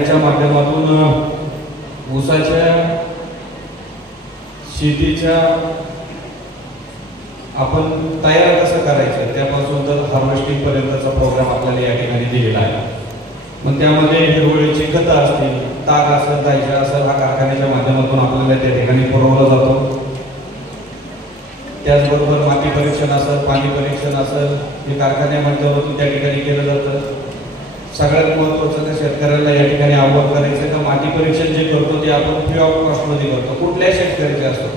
त्याच्या माध्यमातून ऊसाच्या शेतीच्या आपण तयार कसं करायचं त्यापासून तर हार्वेस्टिंग पर्यंतचा प्रोग्राम आपल्याला या ठिकाणी दिलेला आहे. मग त्यामध्ये हिरवळीची खतं असतील ताग असेल दायच्या असेल हा कारखान्याच्या माध्यमातून आपल्याला त्या ठिकाणी पुरवला जातो. त्याचबरोबर माती परीक्षण असेल पाणी परीक्षण असेल हे कारखान्या माध्यमातून त्या ठिकाणी केलं जातं. सगळ्यात महत्त्वाचं त्या शेतकऱ्याला या ठिकाणी आव्हान करायचं तर माती परीक्षण जे करतो ते आपण फ्री ऑफ कॉस्टमध्ये करतो. कुठल्याही शेतकऱ्याचे असतो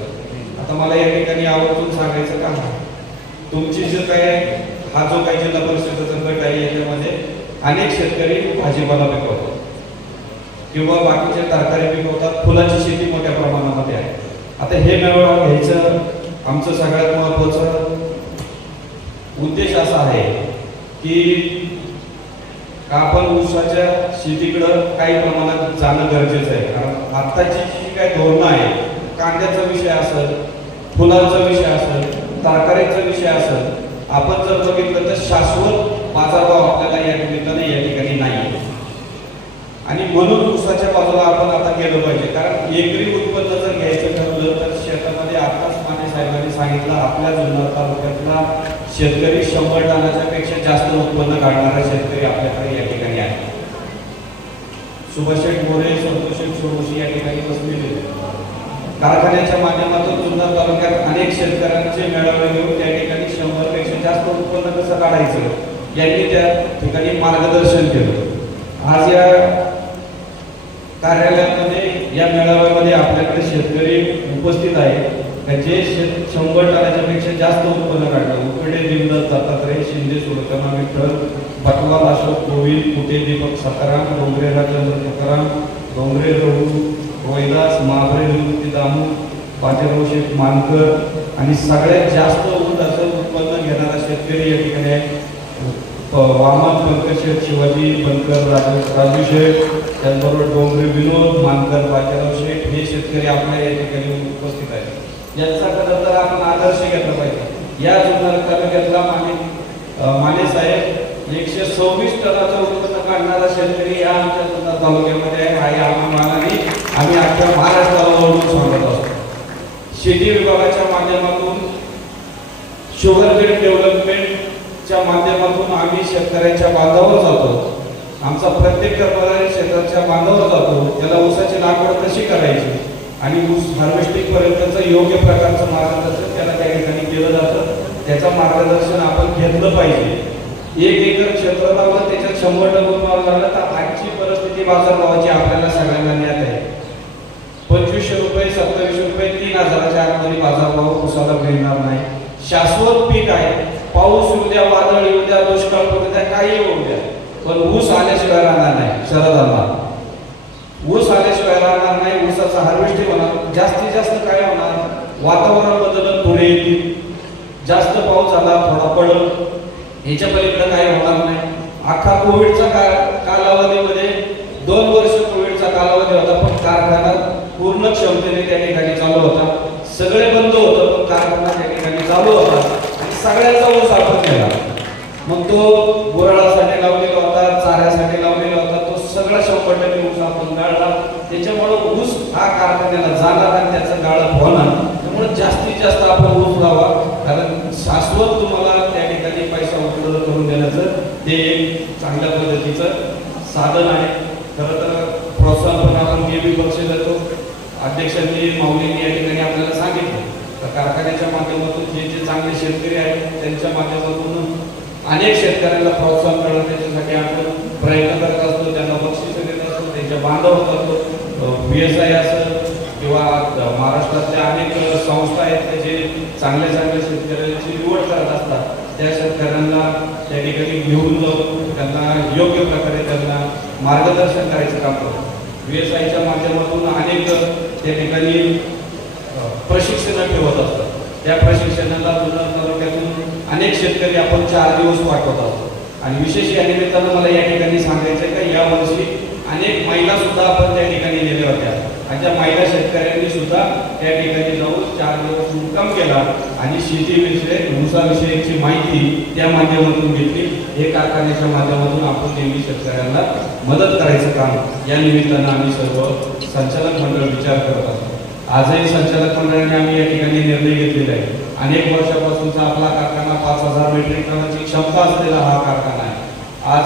आता मला या ठिकाणी आवर्जून सांगायचं काम तुमची जो काय हा जो काही जिल्हा परिषदेचा गट आहे याच्यामध्ये अनेक शेतकरी भाजीपाला पिकवतात. किंवा बाकीचे तरकारी पिकवतात. फुलाची शेती मोठ्या प्रमाणामध्ये आहे. आता हे मेळावा घ्यायचं आमचं सगळ्यात महत्वाचं उद्देश असा आहे की कापड आपण ऊसाच्या शेतीकडं काही प्रमाणात जाणं गरजेचं आहे. कारण आत्ताची जी काही धोरणं आहे कांद्याचा विषय असेल फुलांचा विषय असेल तरकारीचा विषय असेल आपण जर बघितलं तर शाश्वत बाजारभाव आपल्याला या निमित्ताने या ठिकाणी नाही आणि म्हणून ऊसाच्या बाजूला आपण आता गेलो पाहिजे. कारण एकरी उत्पन्न जर घ्यायचं ठरवलं तर शेतामध्ये आताच माने साहेबांनी सांगितलं आपल्या जुन्नर तालुक्यातला शेतकरी शंभर टनाच्या पेक्षा जास्त उत्पन्न काढणारा शेतकरी आपल्याकडे या ठिकाणी आहे. सुभाषेठ मोरे संतोषेठ सोमोशी या ठिकाणी बसलेले कारखान्याच्या माध्यमातून जुन्नर तालुक्यात अनेक शेतकऱ्यांचे मेळावे घेऊन त्या ठिकाणी शंभरपेक्षा जास्त उत्पन्न कसं काढायचं यांनी त्या ठिकाणी मार्गदर्शन केलं. आज या कार्यालयामध्ये या मेळाव्यामध्ये आपल्याकडे शेतकरी उपस्थित आहेत. का शेत शंभर टनाच्या पेक्षा जास्त उत्पन्न काढलं. उकडे दिवस दत्तात्रय शिंदे सुरकर्मा विठ्ठल बटवाल अशोक गोविंद कुटे दीपक सकाराम डोंगरे राजेंद्र तुकाराम डोंगरे रघु रोहिदास महाबळे निवृत्ती दामू बाजीराव शेख मानकर आणि सगळ्यात जास्त ऊस असं उत्पन्न घेणारा शेतकरी या ठिकाणी आहे. वामन पंकज शेठ शिवाजी बनकर राजू राजू शेठ त्याचबरोबर डोंगरे विनोद मानकर बाजीराव शेठ हे शेतकरी आपल्या या ठिकाणी उपस्थित आहेत. यांचा खरं तर आपण आदर्श घेतला पाहिजे. या जुन्नर तालुक्यातला माने माने साहेब एकशे सव्वीस टनाचं उत्पन्न काढणारा शेतकरी या आमच्या जुन्नर तालुक्यामध्ये आहे. हा या आम्हालाही आम्ही आमच्या महाराष्ट्राला ओळखून सांगत असतो शेती विभागाच्या माध्यमातून शुगर डेव्हलपमेंटच्या माध्यमातून आम्ही शेतकऱ्यांच्या बांधावर जातो. आमचा प्रत्येक कर्मचारी शेताच्या बांधावर जातो. त्याला ऊसाची लागवड कशी करायची? आणि ऊस हार्वेस्टिंग पर्यंतचं योग्य प्रकारचं मार्गदर्शन त्याला त्या ठिकाणी केलं जातं. त्याचं मार्गदर्शन आपण घेतलं पाहिजे. एक एकर क्षेत्र लावलं त्याच्यात शंभर टन उत्पादन झालं तर आजची परिस्थिती बाजारभावाची आपल्याला सगळ्यांना ज्ञात आहे. पंचवीसशे रुपये सत्तावीसशे रुपये तीन हजाराच्या आतमध्ये बाजारभाव उसाला मिळणार नाही. शाश्वत पीक आहे. पाऊस येऊ द्या वादळ येऊ द्या दुष्काळ पडू द्या काही येऊ द्या. पण ऊस आल्याशिवाय राहणार नाही. शरदांना ऊस आल्याशिवाय राहणार नाही. ऊसाचं हार्वेस्टिंग होणार. जास्तीत जास्त काय होणार? वातावरण बदलत पुढे येतील. जास्त पाऊस झाला थोडा पडल. ह्याच्या पलीकडे काय होणार नाही. अख्खा कोविडचा का कालावधीमध्ये दोन वर्ष कोविडचा कालावधी होता पण कारखाना पूर्ण क्षमतेने त्या ठिकाणी चालू होता. सगळे बंद होतं पण कारखाना त्या ठिकाणी चालू होता. आणि सगळ्यांचा ऊस आपण केला मग तो गोरळासाठी लावलेला होता चाऱ्यासाठी लावलेला होता तो सगळा शंभर टक्के ऊस आपण गाळला. त्याच्यामुळं ऊस हा कारखान्याला जाणार आणि त्याचं गाळप होणार. त्यामुळे जास्तीत जास्त आपण ऊस लावा. कारण शाश्वत तुम्हाला त्या ठिकाणी पैसा उपलब्ध करून देण्याचं ते एक चांगल्या पद्धतीचं साधन आहे. खरं तर प्रोत्साहन पण आपण नेहमी पक्ष देतो. अध्यक्षांनी माऊलींनी या ठिकाणी आपल्याला सांगितलं. तर कारखान्याच्या माध्यमातून जे जे चांगले शेतकरी आहेत त्यांच्या माध्यमातून अनेक शेतकऱ्यांना प्रोत्साहन करणं त्याच्यासाठी आपण प्रयत्न करत असतो त्यांना बक्षीस देत असतो त्यांच्या बांधव करतो पी एस आय असं किंवा महाराष्ट्रातल्या अनेक संस्था आहेत त्या जे चांगल्या चांगल्या शेतकऱ्यांची निवड करत असतात. त्या शेतकऱ्यांना त्या ठिकाणी घेऊन जाऊन त्यांना योग्य प्रकारे त्यांना मार्गदर्शन करायचं काम करतो पी एस आयच्या माध्यमातून अनेक त्या ठिकाणी प्रशिक्षण ठेवत असतात. त्या प्रशिक्षणाला जुन्नर तालुक्यातून अनेक शेतकरी आपण चार दिवस पाठवत असतो आणि विशेष या निमित्तानं मला या ठिकाणी सांगायचं आहे का यावर्षी अनेक महिला सुद्धा आपण त्या ठिकाणी नेल्या होत्या आणि त्या महिला शेतकऱ्यांनी सुद्धा त्या ठिकाणी जाऊन चार दिवस मुक्काम केला आणि शेतीविषयक ऊसाविषयीची माहिती त्या माध्यमातून घेतली. हे कारखान्याच्या माध्यमातून आपण नेहमी शेतकऱ्यांना मदत करायचं काम या निमित्तानं आम्ही सर्व संचालक मंडळ विचार करत असतो आजही संचालक मंडळाने आम्ही या ठिकाणी निर्णय घेतलेला आहे. अनेक वर्षापासूनचा आपला कारखाना पाच हजार मेट्रिक टनाची क्षमता असलेला हा कारखाना आहे. आज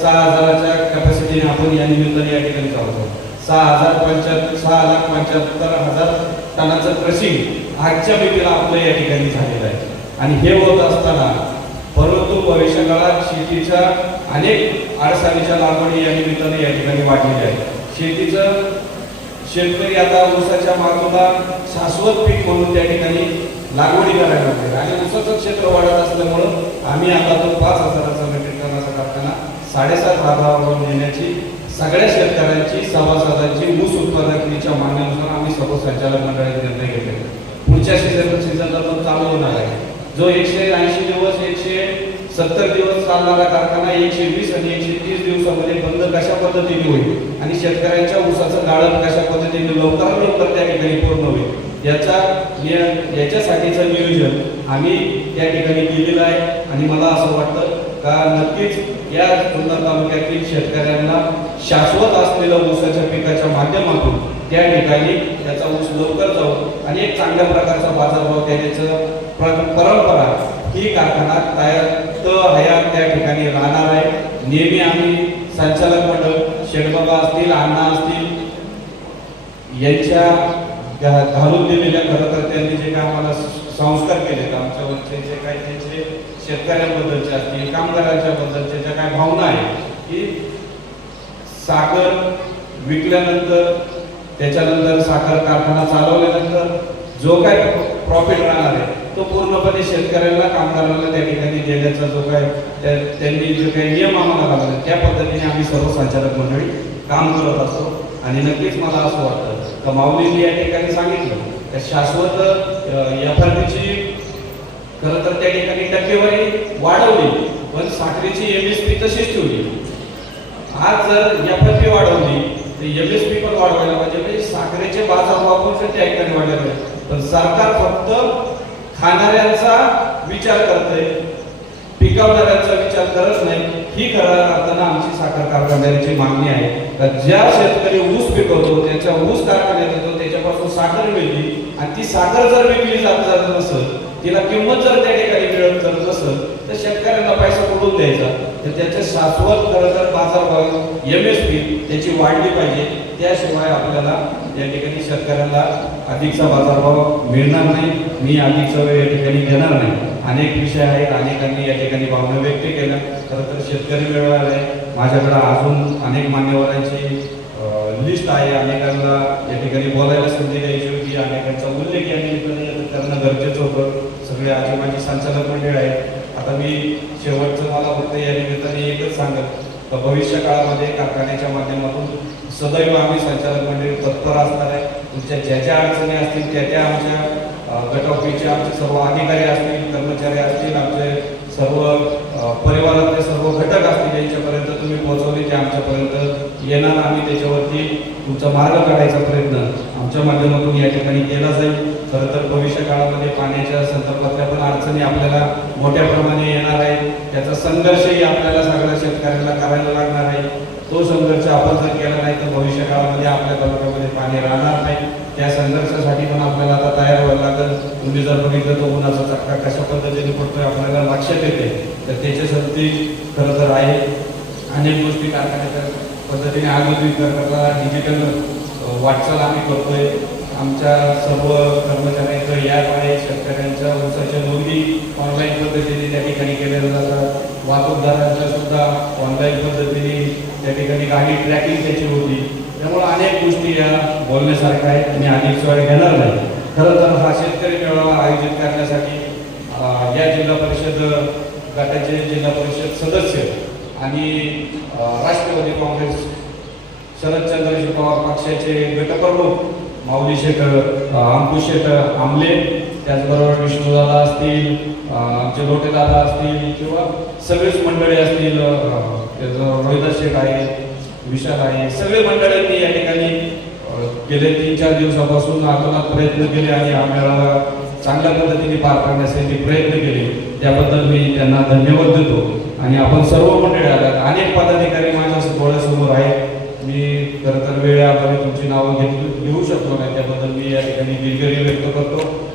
सहा हजाराच्या कॅपॅसिटीने आपण या निमित्ताने या ठिकाणी चालतो सहा हजार पंच्याहत्तर सहा लाख पंच्याहत्तर हजार टनाचं क्रशिंग आजच्या मितीला आपलं या ठिकाणी झालेलं आहे. आणि हे होत असताना परंतु भविष्यकाळात शेतीच्या अनेक अडचणीच्या लागवडी या निमित्ताने या ठिकाणी वाढलेली आहे. शेतीचं शेतकरी आता ऊसाच्या मागोला शाश्वत पीक म्हणून त्या ठिकाणी लागवडी करायला लागते आणि ऊसाचं क्षेत्र वाढत असल्यामुळं आम्ही आता तो पाच हजाराचा साडेसात हजारावर नेण्याची सगळ्या शेतकऱ्यांची सभासदांची ऊस उत्पादकीच्या मागण्यानुसार आम्ही सर्व संचालक मंडळाने निर्णय घेतले पुढच्या सीझन सीझनला पण चालू होणार आहे. जो एकशे ऐंशी दिवस एकशे सत्तर दिवस चालणारा कारखाना एकशे वीस आणि एकशे तीस दिवसामध्ये बंद कशा पद्धतीने होईल? आणि शेतकऱ्यांच्या ऊसाचं गाळप कशा पद्धतीने लवकरात लवकर त्या ठिकाणी पूर्ण होईल? याचा याच्यासाठीचं नियोजन आम्ही त्या ठिकाणी केलेलं आहे. आणि मला असं वाटतं का नक्कीच या जुन्नर तालुक्यातील शेतकऱ्यांना शाश्वत असलेलं ऊसाच्या पिकाच्या माध्यमातून त्या ठिकाणी त्याचा ऊस लवकर जाऊन आणि एक चांगल्या प्रकारचा बाजारभाव देण्याचं प्र- परंपरा ही कारखाना तयार त हयात त्या ठिकाणी राहणार आहे. नेहमी आम्ही संचालक मंडळ शेडबाबा असतील अण्णा असतील यांच्या घालून दिलेल्या खरं तर त्यांनी जे काय आम्हाला संस्कार केलेत आमच्यावरचे जे काही त्यांचे शेतकऱ्यांबद्दलचे असतील कामगारांच्या बद्दलचे ज्या काही भावना आहेत की साखर विकल्यानंतर त्याच्यानंतर साखर कारखाना चालवल्यानंतर जो काय प्रॉफिट राहणार आहे तो पूर्णपणे शेतकऱ्यांना कामगारांना त्या ठिकाणी देण्याचा जो काय त्या- त्यांनी जो काही नियम आम्हाला लावले त्या पद्धतीने आम्ही सर्व संचालक मंडळी काम करत असतो. आणि नक्कीच मला असं वाटतं तर माऊलींनी या ठिकाणी सांगितलं तर शाश्वत एफ आर पीची खरं तर त्या ठिकाणी टक्केवारी वाढवली पण साखरेची एम एस पी तशीच ठेवली. आज जर एफ एफ पी वाढवली तर एम एस पी पण वाढवायला पाहिजे. म्हणजे साखरेचे बाजारभाव पण त्या ठिकाणी वाढले पाहिजे पण सरकार फक्त खाणाऱ्यांचा विचार करते पिकवणाऱ्यांचा विचार करत नाही. ही करार अर्थानं आमची साखर कारखान्याची मागणी आहे. तर ज्या शेतकरी ऊस पिकवतो त्याच्या ऊस कारखान्यात येतो त्याच्यापासून साखर मिळली आणि ती साखर जर विकली जात जात नसत तिला किंमत जर त्या ठिकाणी मिळत जर नसेल तर शेतकऱ्यांना पैसा कुठून द्यायचा तर त्याच्या शाश्वत खरं तर बाजारभाव एम एस पी त्याची वाढली पाहिजे. त्याशिवाय आपल्याला या ठिकाणी शेतकऱ्यांना अधिकचा बाजारभाव मिळणार नाही. मी अधिकचा वेळ या ठिकाणी घेणार नाही. अनेक विषय आहेत. अनेकांनी या ठिकाणी भावना व्यक्त केल्या. खरं तर शेतकरी मिळवायला आहे. माझ्याकडं अजून अनेक मान्यवरांची लिस्ट आहे. अनेकांना या ठिकाणी बोलायला संधी द्यायची होती. अनेकांचा उल्लेख या ठिकाणी करणं गरजेचं होतं. सगळे आजी माझी संचालक मंडळ आहे आता मी शेवटचं मला फक्त या निमित्ताने एकच सांगत भविष्य काळामध्ये कारखान्याच्या माध्यमातून सदैव आम्ही संचालक मंडळी तत्पर असणार आहे. तुमच्या ज्या ज्या अडचणी असतील त्या त्या आमच्या गट ऑफिसचे आमचे सर्व अधिकारी असतील कर्मचारी असतील आमचे सर्व परिवारातले सर्व घटक असतील यांच्यापर्यंत तुम्ही पोहोचवले ते आमच्यापर्यंत येणार. आम्ही त्याच्यावरती तुमचा मार्ग काढायचा प्रयत्न आमच्या माध्यमातून या ठिकाणी केला जाईल. खरं तर भविष्य काळामध्ये पाण्याच्या संदर्भातल्या पण अडचणी आपल्याला मोठ्या प्रमाणे येणार आहेत. त्याचा संघर्षही आपल्याला सगळ्या शेतकऱ्यांना करायला लागणार आहे. तो संघर्ष आपण जर केला नाही तर भविष्य काळामध्ये आपल्या तालुक्यामध्ये पाणी राहणार नाही. त्या संघर्षासाठी पण आपल्याला आता तयार व्हायला लागेल. तुम्ही जर बघितलं तर उन्हाचा चक्का कशा पद्धतीने पडतोय आपल्याला लक्षात येते. तर त्याच्यासाठी खरं तर आहे अनेक गोष्टी कारखान्याच्या पद्धतीने आधुनिक करण्याचा डिजिटल वाटचाल आम्ही करतोय. आमच्या सर्व कर्मचाऱ्यांचं ॲप आहे शेतकऱ्यांच्या उसाच्या नोंदी ऑनलाईन पद्धतीने त्या ठिकाणी केलेल्या जातात वाहतूकदारांच्या सुद्धा ऑनलाईन पद्धतीने त्या ठिकाणी गाडी ट्रॅकिंग त्याची होती. त्यामुळे अनेक गोष्टी या बोलण्यासारख्या आहेत आणि अधिक वेळ घेणार नाही. खरं तर हा शेतकरी मेळावा आयोजित करण्यासाठी या जिल्हा परिषद गटाचे जिल्हा परिषद सदस्य आणि राष्ट्रवादी काँग्रेस शरदचंद्रजी पवार पक्षाचे गटप्रमुख माऊली शेठ अंकुश शेठ आमले त्याचबरोबर विष्णूदादा असतील आमचे लोटेदादा असतील किंवा सगळेच मंडळी असतील त्याचं रोहिदास शेठ आहे विशाल आहे सगळे मंडळांनी या ठिकाणी गेले तीन चार दिवसापासून आतोनात प्रयत्न केले आणि हा मेळावा चांगल्या पद्धतीने पार पाडण्यासाठी प्रयत्न केले. त्याबद्दल मी त्यांना धन्यवाद देतो. आणि आपण सर्व मंडळी आलात. अनेक पदाधिकारी माझ्या डोळ्यासमोर आहेत. मी खरं तर वेळेअभावी तुमची नावं घेऊ शकतो नाही. त्याबद्दल मी या ठिकाणी दिलगिरी व्यक्त करतो.